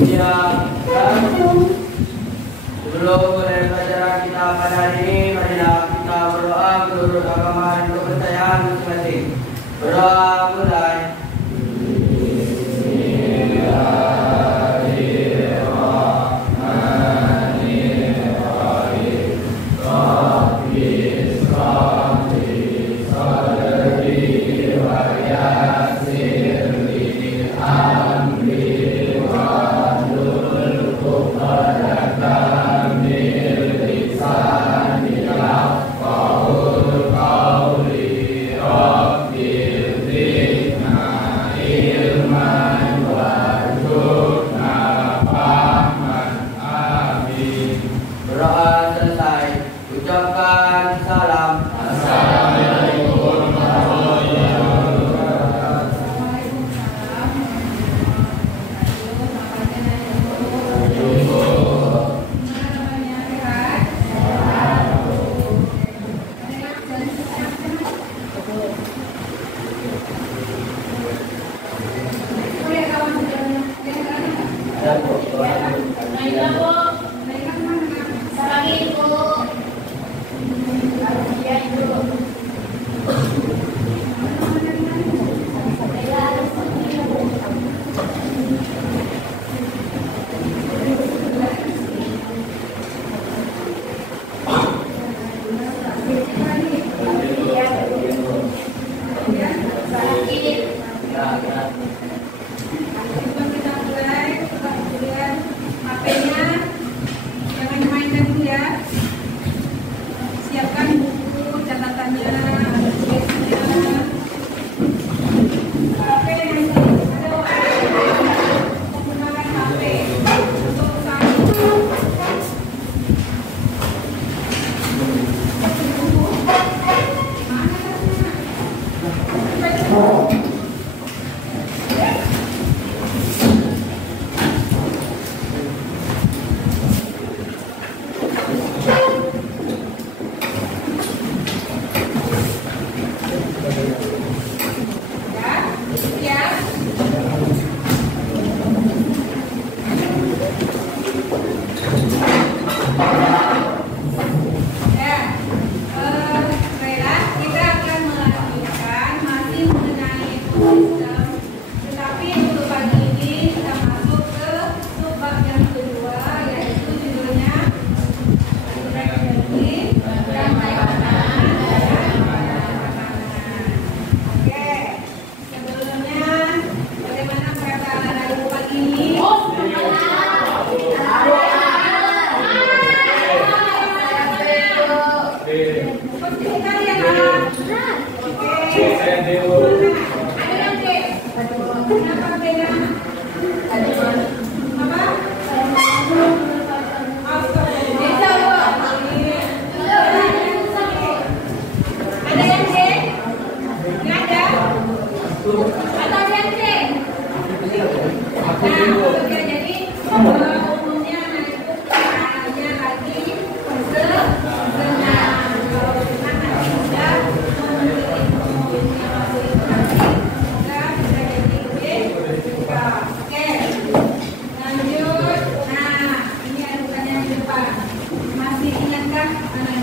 Ya, dan sebelum mulai pelajaran kita pada hari ini, marilah kita berdoa menurut agama dan kepercayaan masing-masing. Berdoa mulai. Berdoa selesai, ucapkan salam. Assalamualaikum warahmatullahi wabarakatuh.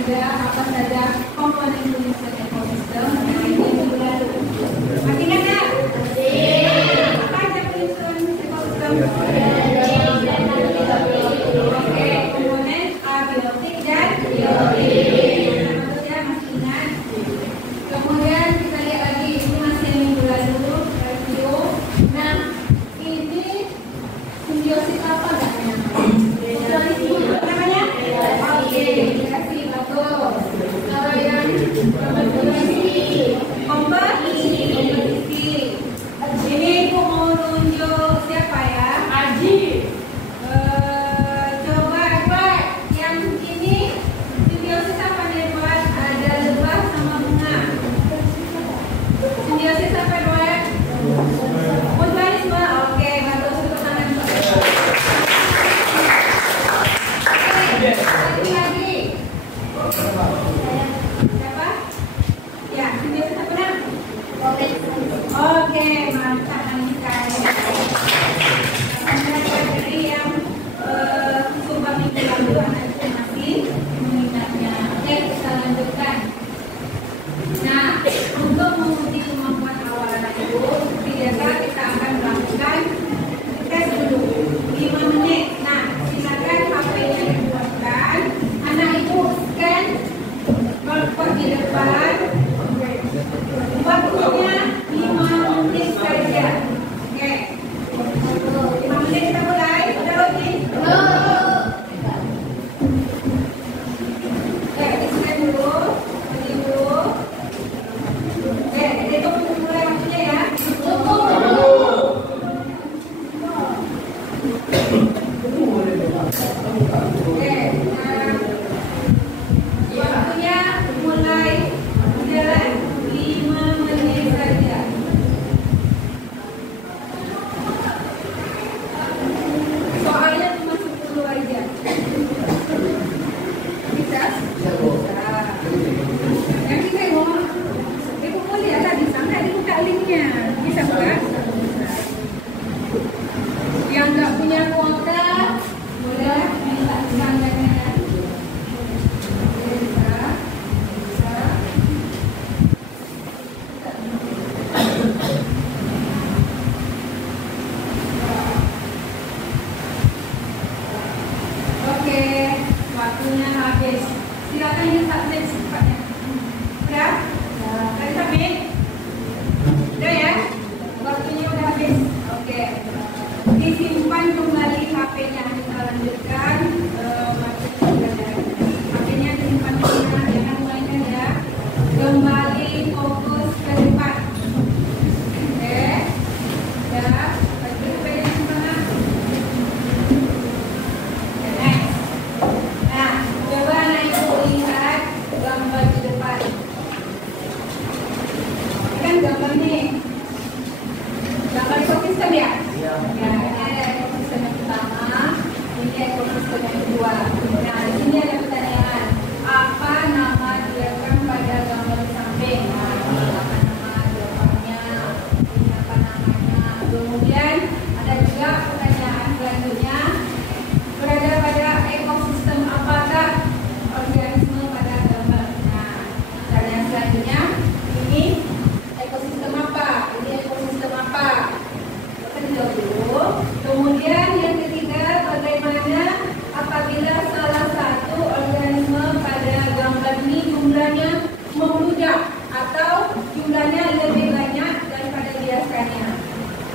Apa saja komponen tulisan ekosistem yang ini juga masih ingat? Apa aja tulisan ekosistem? ekosistem ya? Iya. Ya, ini ada ekosistem yang pertama, ini ekosistem yang kedua. Nah, di sini ada pertanyaan. Apa nama diagram pada gambar di samping? Nah, ini apa nama diagramnya? Ini apa namanya? Kemudian ada juga pertanyaan selanjutnya. Berada pada ekosistem apakah organisme pada gambar? Nah, pertanyaan selanjutnya, ini ekosistem apa? Ini ekosistem apa? Kita jawab dulu. Kemudian yang ketiga, bagaimana apabila salah satu organisme pada gambar ini jumlahnya membludak atau jumlahnya lebih banyak daripada biasanya?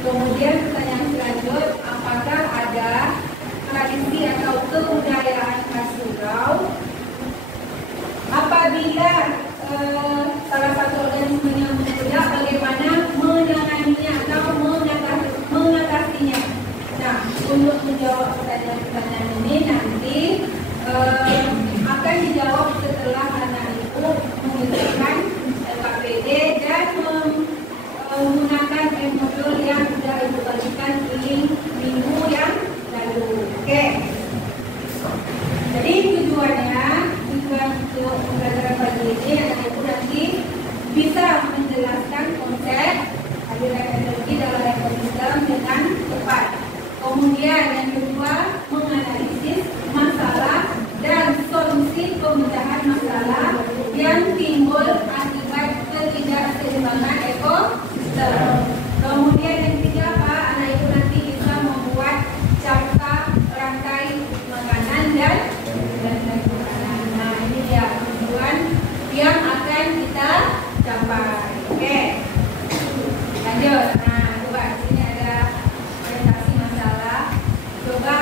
Kemudian pertanyaan selanjutnya, apakah ada tradisi atau kebudayaan khas surau apabila salah satu organisme yang membludak, bagaimana menanganinya atau mengatasinya? Nah, untuk menjawab pertanyaan ini nanti akan dijawab setelah anak ibu menggunakan LKPD dan menggunakan modul yang sudah ibu bagikan di minggu yang lalu. Oke. Jadi tujuan untuk pembelajaran pagi ini anak ibu nanti bisa menjelaskan konsep aliran energi dalam ekosistem dengan tepat. Kemudian yang kedua, menganalisis masalah dan solusi pemecahan masalah yang timbul akibat ketidakseimbangan ekosistem. Kemudian yang ketiga, Pak, anak ibu nanti bisa membuat carta rantai makanan dan makanan. Nah, ini dia tujuan yang akan kita capai. Oke, lanjut. Nah, coba di sini ada presentasi masalah. Coba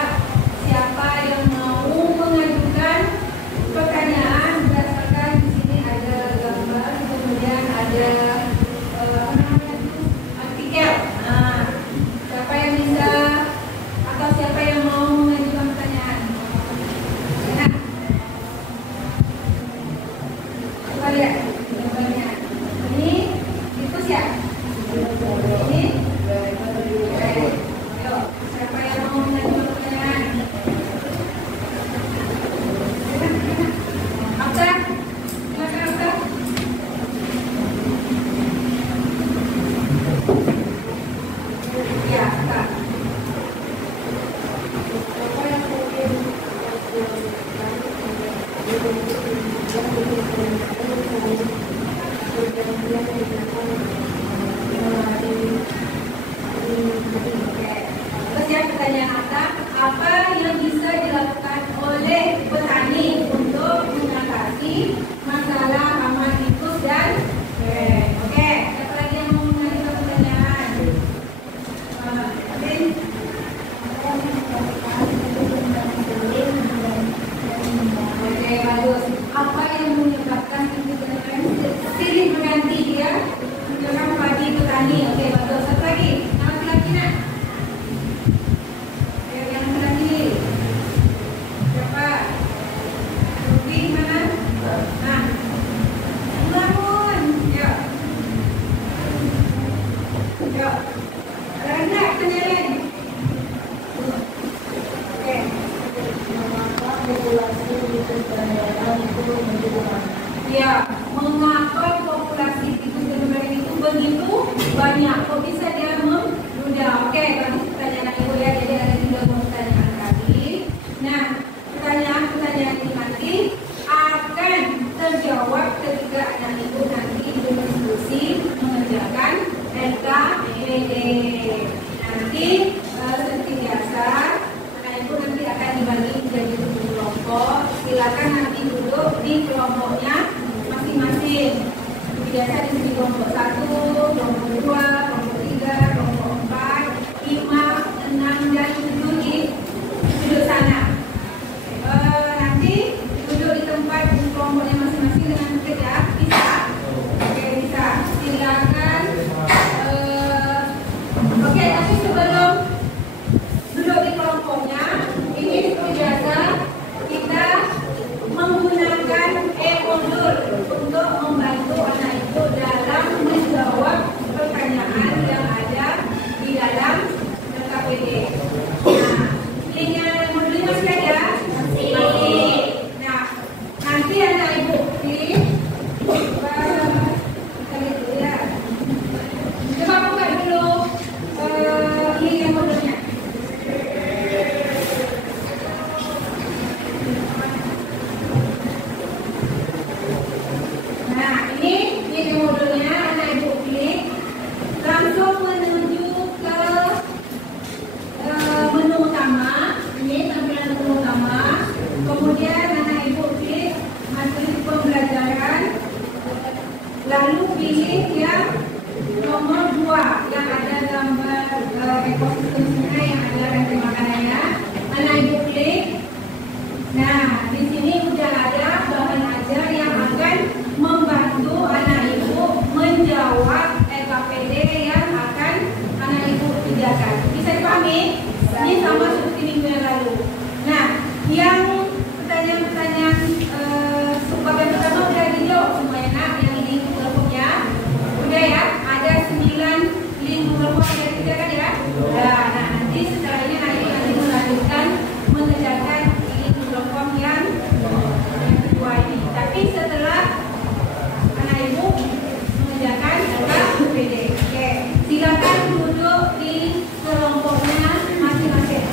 siapa yang mau mengajukan pertanyaan berdasarkan di sini ada gambar, kemudian ada artikel. Nah, siapa yang bisa atau siapa yang mau mengajukan pertanyaan? Nah, coba lihat gambarnya. Ini itu siapa? Ini. Ayo, siapa yang mau mengajukan pertanyaan? Apa? Silakan apa? Ya, Kak. Terus yang pertanyaan apa yang bisa dilakukan oleh petani untuk mengatasi masalah hama tikus dan bebek? Oke, siapa lagi yang mau mengajukan pertanyaan? Adin? Oke, bagus. Apa yang menyebabkan silih berganti dia menjelang padi petani? Oke, bagus. Satu lagi, nama lagi nak? Ayo, yang lagi. Siapa? Ruby mana? Nah, bangun. Yuk. Yuk. Ada lagi nak pertanyaan? Oke. Ya, mengapa populasi tikus dan bebek itu begitu banyak? Kok bisa dia membludak? Oke, bagus pertanyaan ibu ya. Jadi ada 3 pertanyaan tadi. Nah, pertanyaan ini nanti akan terjawab ketika anak ibu nanti berdiskusi mengerjakan LKPD. Nanti seperti biasa, anak ibu nanti akan dibagi menjadi 7 kelompok. Silakan nanti duduk di kelompoknya masing-masing. Biasa di sini kelompok 1, kelompok 2, kelompok 3, kelompok 4, 5, 6, dan 7 di duduk sana. Nanti duduk di tempat di kelompoknya masing-masing dengan kejap, bisa? Oke, bisa. Silakan. Oke, tapi sebelum duduk di kelompoknya, ini seperti biasa kita menggunakan e-modul untuk membantu anak ibu dalam menjawab pertanyaan yang ada di dalam ekosistem sungai yang adalah rantai makanannya. Anak ibu klik. Nah, di sini udah ada bahan ajar yang akan membantu anak ibu menjawab LKPD yang akan anak ibu kerjakan. Bisa dipahami? Ini sama seperti minggu yang lalu. Nah, yang pertanyaan-pertanyaan subbab yang pertama udah dijawab semuanya, nak. Yang ini kelompoknya udah ya. Ada 9 link kelompok yang dikerjakan ya. Nah, nanti setelah ini nanti melanjutkan mengerjakan link kelompok yang kedua ini. Tapi setelah anak ibu mengerjakan LKPD. Oke, silakan duduk di kelompoknya masing-masing.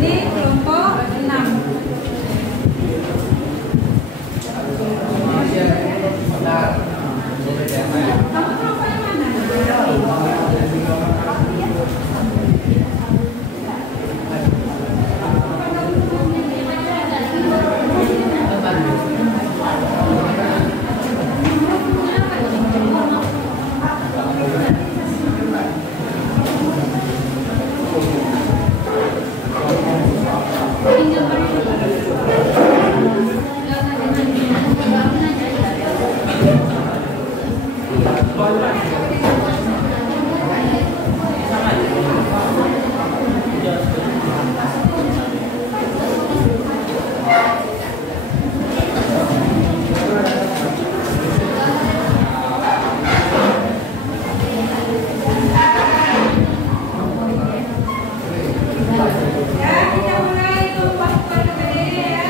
Ini kelompok 6. Kamu kelompok yang mana? Ya, kita mulai kelompok berdiri ya.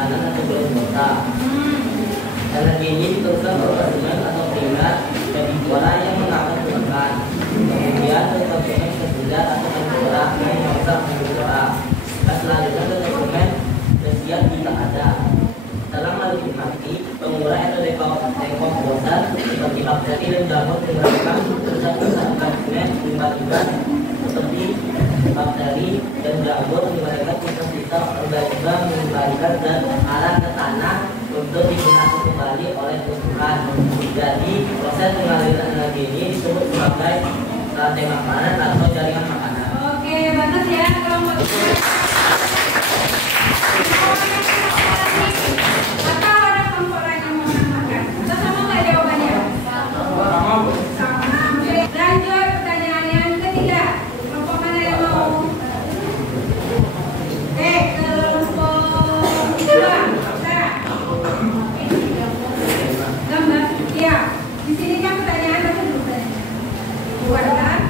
makanan atau kulit kota. Energi ini diteruskan konsumen atau primer dari suara yang mengangkat makan. Kemudian ke konsumen sekundar atau kedua yang merusak suara. Selanjutnya ke konsumen tersiar jika ada. Dalam hal ini, pengurai atau dekomposan seperti bakteri dan jamur menggerakkan pusat-pusat konsumen limbah-limbah seperti bakteri dan jamur menggerakkan sisa-sisa organisme mengembalikan dan arah ke tanah untuk digunakan kembali oleh tumbuhan. Jadi proses pengaliran energi ini disebut sebagai rantai makanan atau jaringan makanan. Oke, bagus ya. Apa orang komporan yang mau makan? Atau sama nggak jawabannya? Sama. Oke, lanjut pertanyaan yang ketiga. Kelompok mana yang mau? Kelompok dua. Sarah. Gambar. Iya. Di sini kan pertanyaan apa dulu? Buat kan?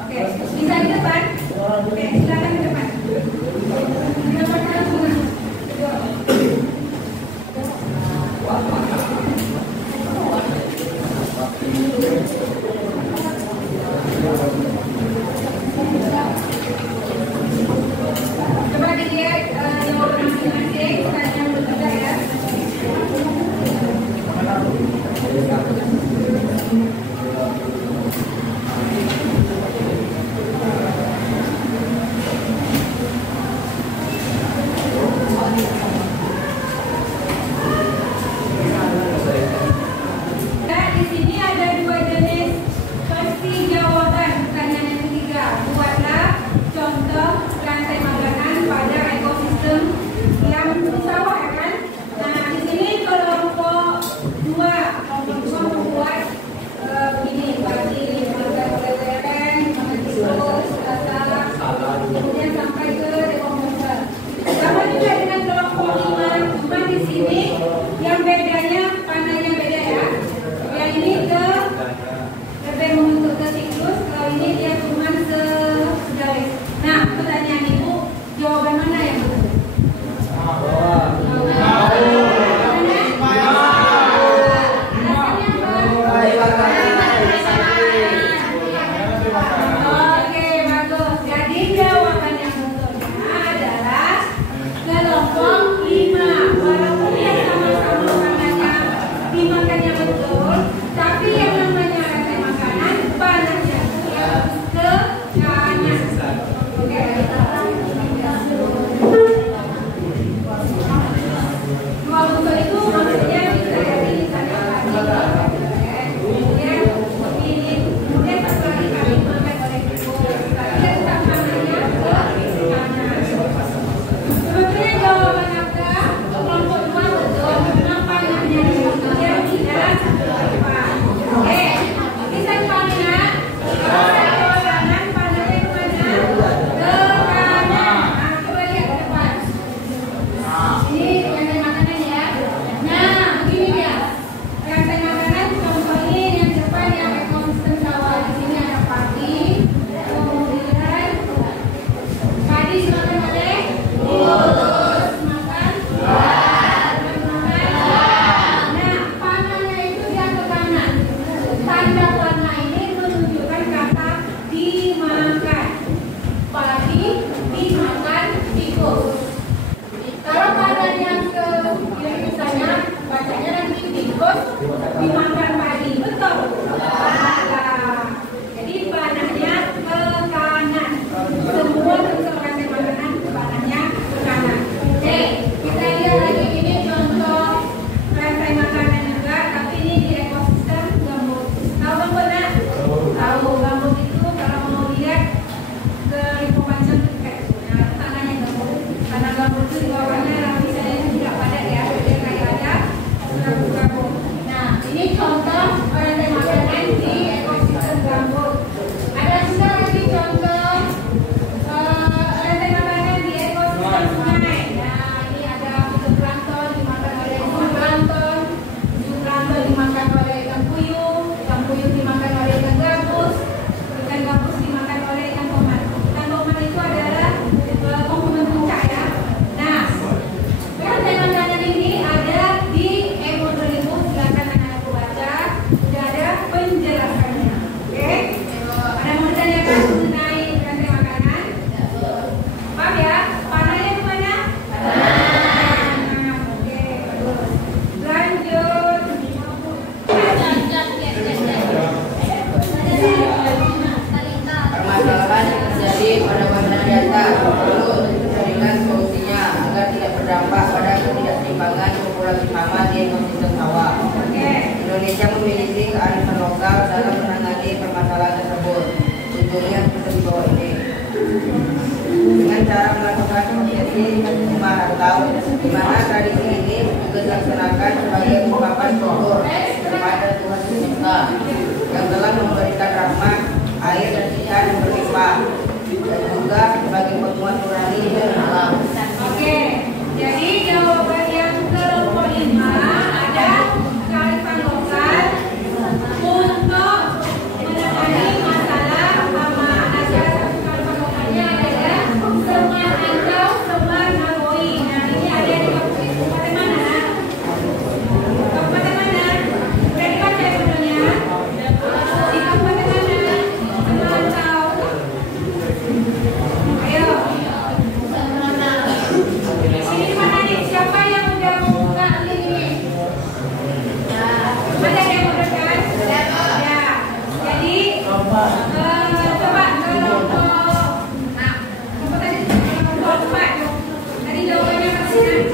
Oke, bisa di depan? Oke, silakan di depan. Di depan langsung. Coba dilihat jawaban masing-masing, pertanyaan berbeda ya. pada masa nyata perlu dengan solusinya agar tidak berdampak pada ketidakseimbangan populasi hama di ekosistem sawah. Indonesia memiliki kearifan lokal dalam menangani permasalahan tersebut. Contohnya seperti di bawah ini. Dengan cara melakukan prosesi rumah rantau, di mana tradisi ini juga dilaksanakan sebagai ungkapan syukur kepada Tuhan Semesta yang telah memberikan rahmat, air dan ikan yang berlimpah, dan juga sebagai pertemuan nurani dan alam. Oke, jadi jawaban yang kelompok 5 ada kearifan lokal untuk menangani masalah hama. Ada kearifan lokalnya adalah Semar Ancau, Semar Nagoi. Nah, ini ada di kabupaten mana? Kabupaten mana? Udah dibaca ya sebenarnya? Di kabupaten mana? Semar Ancau. Ayo. Ini di mana nih? Siapa yang udah buka ini? Ada yang udah kan? Ya. Jadi coba kelompok tadi kelompok 4. Tadi jawabannya pasti kan?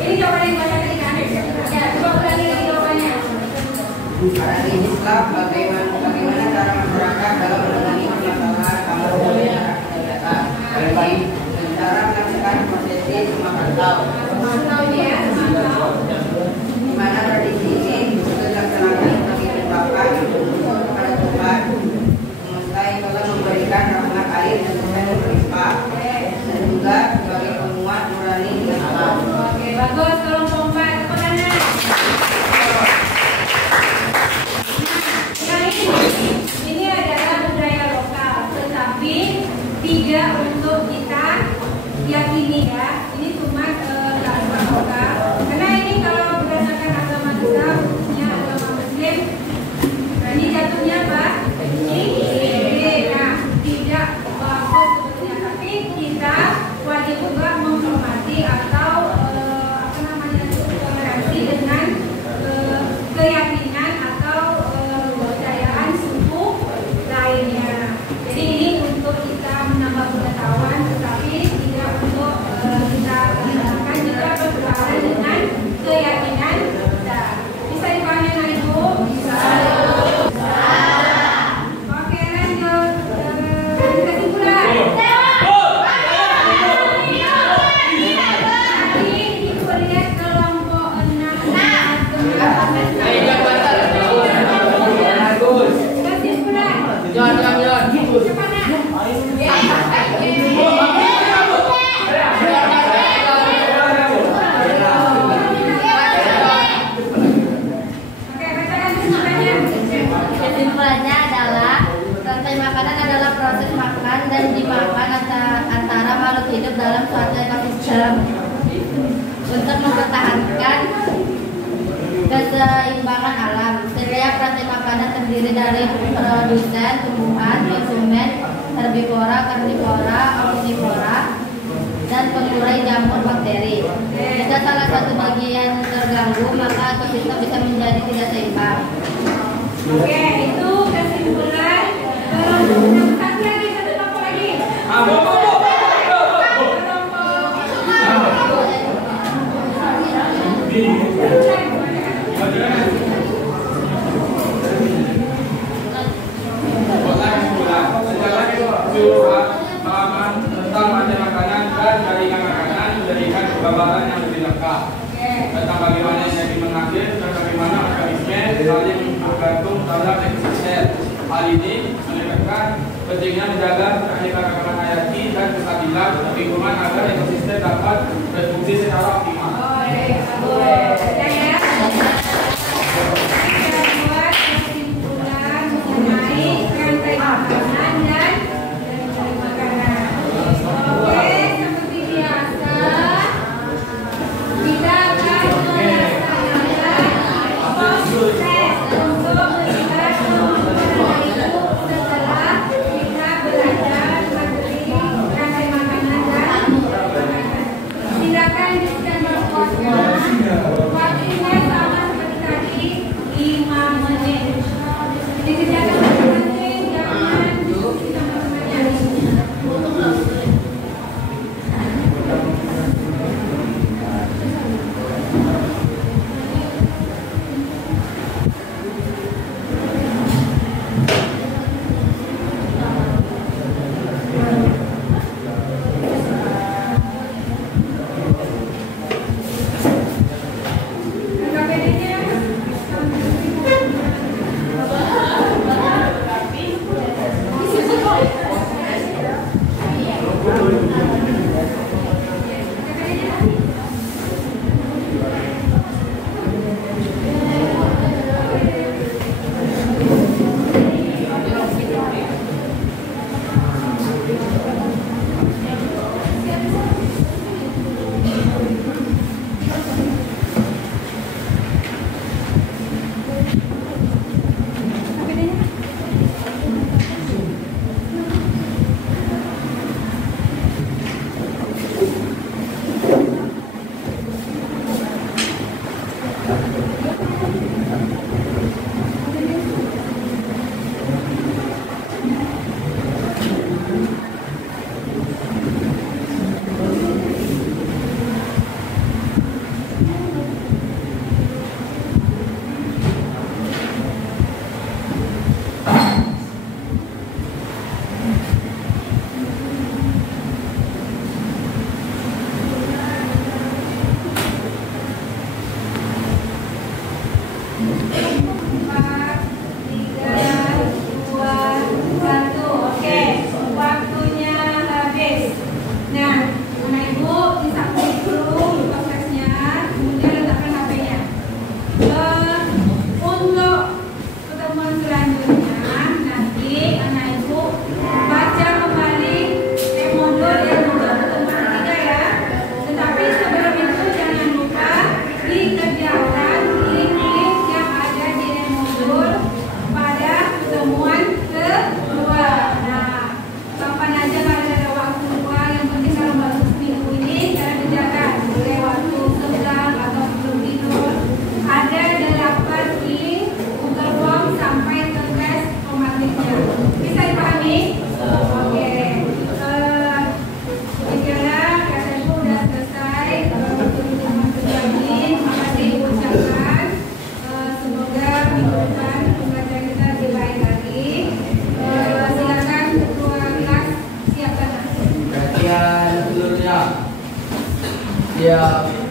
Ini jawaban yang banyak tadi kan? Ya, coba ulangi lagi jawabannya. Para Islam bagaimana cara masyarakat dalam menangani permasalahan hama di masyarakat dengan cara melaksanakan prosesi rumah rantau. Mantau ya, mantau. Di mana tradisi ini juga dilaksanakan sebagai ungkapan syukur kepada Tuhan Semesta yang telah memberikan rahmat, air dan ikan yang berlimpah, dan juga sebagai penguat nurani dan alam. Oke, bagus. Kelompok 4 tepuk tangan. Nah, ini adalah budaya lokal, tetapi tidak untuk kita yakini ya. Ini cuma kearifan lokal. Karena ini kalau berdasarkan agama Islam, khususnya agama Muslim, nah ini jatuhnya apa? Nah, tidak bagus sebetulnya, tapi kita wajib juga menghormati atau toleransi dengan keyakinan atau kepercayaan suku lainnya. Jadi ini untuk kita menambah pengetahuan, tetapi tidak untuk kita laksanakan jika bertentangan dengan keyakinan kita. Bisa dipahami anak ibu? Bisa. Oke, lanjut. Kesimpulan. Tadi ibu lihat kelompok 6. Kesimpulan. Kesimpulannya adalah rantai makanan adalah proses makan dan dimakan antara makhluk hidup dalam suatu ekosistem. Untuk mempertahankan keseimbangan alam, setiap rantai makanan terdiri dari produsen, tumbuhan, konsumen, herbivora, karnivora, omnivora, dan pengurai jamur bakteri. Jika salah satu bagian terganggu, maka ekosistem bisa menjadi tidak seimbang. Oke, itu kesimpulan kelompok 6. Satu lagi, satu kelompok lagi. tentang rantai makanan dan jaringan makanan menjadikan gambaran yang lebih lengkap tentang bagaimana energi mengalir dan bagaimana mekanisme saling bergantung dalam ekosistem. Hal ini menekankan pentingnya menjaga keanekaragaman hayati dan kestabilan lingkungan agar ekosistem dapat berfungsi secara optimal. Kesimpulan mengenai rantai makanan dan jaringan makanan. Oke, seperti biasa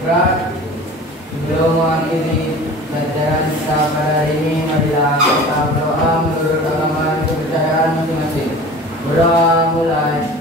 berat. Sebelum mengakhiri pelajaran kita pada hari ini, marilah kita berdoa menurut agama dan kepercayaan masing-masing. Berdoa mulai.